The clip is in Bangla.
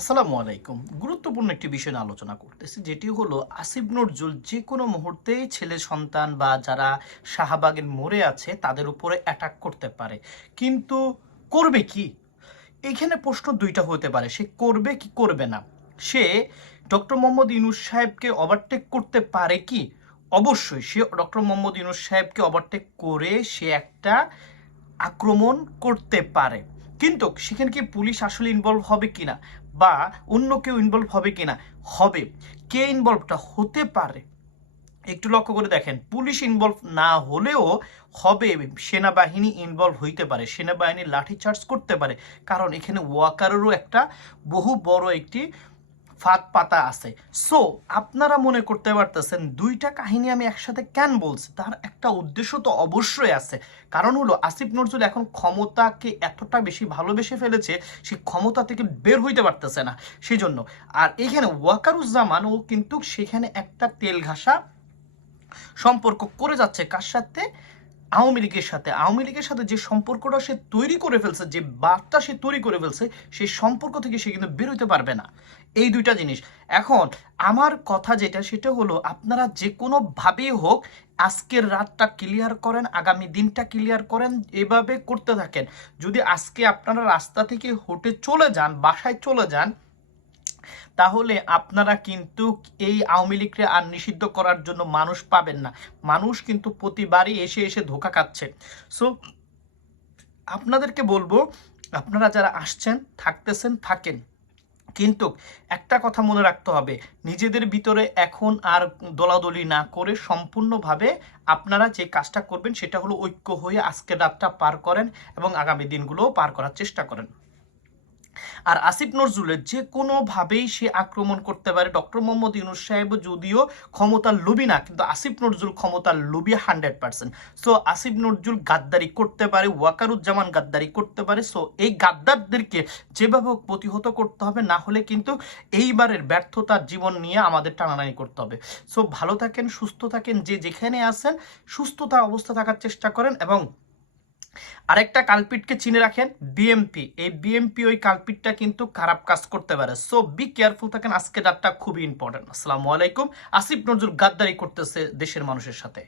আসসালামু আলাইকুম। গুরুত্বপূর্ণ একটি বিষয় আলোচনা করতেছি, যেটি হলো আসিফ নজরুল যে কোনো মুহূর্তে ছেলে, সন্তান বা যারা শাহবাগের মোড়ে আছে, তাদের উপরে অ্যাটাক করতে পারে। কিন্তু করবে কি? এখানে প্রশ্ন দুইটা হতে পারে, সে করবে কি করবে না? সে ডক্টর মোহাম্মদ ইনুস সাহেবকে ওভারটেক করতে পারে কি? অবশ্যই, সে ডক্টর মোহাম্মদ ইনুস সাহেবকে ওভারটেক করে সে একটা আক্রমণ করতে পারে। কিন্তু সেখানে কি পুলিশ আসলে ইনভলভ হবে কিনা? বা অন্য কেউ ইনভলভ হবে কিনা? হবে। কে ইনভলভটা হতে পারে? একটু লক্ষ্য করে দেখেন, পুলিশ ইনভলভ না হলেও হবে সেনাবাহিনী ইনভলভ হইতে পারে সেনাবাহিনী লাঠিচার্জ করতে পারে। কারণ এখানে ওয়াকারেরও একটা বহু বড় একটি ফাঁদ পাতা আছে। সো আপনারা মনে করতে পারতেছেন, দুইটা কাহিনী আমি একসাথে কেন বলছি? তার একটা উদ্দেশ্য তো অবশ্যই আছে। কারণ হলো, আসিফ নজরুল এখন ক্ষমতাকে এতটা বেশি ভালোবেসে ফেলেছে, সে ক্ষমতা থেকে বের হইতে পারতেছে না। সেই জন্য আর এখানে ওয়াকারুজ্জামান, ও কিন্তু সেখানে একটা তেল ঘাসা সম্পর্ক করে যাচ্ছে। কার সাথে? আওয়ামী লীগের সাথে, আওয়ামী লীগের সাথে যে সম্পর্কটা সে তৈরি করে ফেলছে, যে বার্তা সে তৈরি করে ফেলছে, সেই সম্পর্ক থেকে সে কিন্তু বেরোতে পারবে না। এই দুইটা জিনিস। এখন, আমার কথা যেটা, সেটা হলো আপনারা যে কোনোভাবেই হোক আজকের রাতটা ক্লিয়ার করেন, আগামী দিনটা ক্লিয়ার করেন, এভাবে করতে থাকেন। যদি আজকে আপনারা রাস্তা থেকে হোটে চলে যান, বাসায় চলে যান তাহলে আপনারা কিন্তু এই আওয়ামী লীগকে আর নিষিদ্ধ করার জন্য মানুষ পাবেন না। মানুষ কিন্তু প্রতিবারই এসে এসে ধোকা খাচ্ছে। সো আপনাদেরকে বলব, আপনারা যারা আসছেন, থাকতেছেন, থাকেন। কিন্তু একটা কথা মনে রাখতে হবে, নিজেদের ভিতরে এখন আর দলাদলি না করে সম্পূর্ণভাবে আপনারা যে কাজটা করবেন সেটা হলো ঐক্য হয়ে আজকের রাতটা পার করেন এবং আগামী দিনগুলোও পার করার চেষ্টা করেন। আর আসিফ নজরুলের যে কোনোভাবেই সে আক্রমণ করতে পারে। ডক্টর মোহাম্মদ ইউনুস সাহেব যদিও ক্ষমতার লুবি না, কিন্তু আসিফ নজরুল ক্ষমতার লুবি hundred percent. So Asif Nazrul গাদ্দারি করতে পারে, ওয়াকারুজ্জামান গাদ্দারি করতে পারে। সো এই গাদ্দারদেরকে যেভাবে প্রতিহত করতে হবে, না হলে কিন্তু এইবারের ব্যর্থতার জীবন নিয়ে আমাদের টানাটানি করতে হবে। সো ভালো থাকেন, সুস্থ থাকেন, যে যেখানে আছেন, সুস্থতা অবস্থা থাকার চেষ্টা করেন এবং আরেকটা কালপিটকে চিনে রাখেন বিএমপি। এই বিএমপি ওই কালপিটটা কিন্তু খারাপ কাজ করতে পারে। সো বি কেয়ারফুল থাকেন আজকে রাতটা খুবই ইম্পর্টেন্ট আসসালামু আলাইকুম। আসিফ নজরুল গাদ্দারি করতেছে দেশের মানুষের সাথে।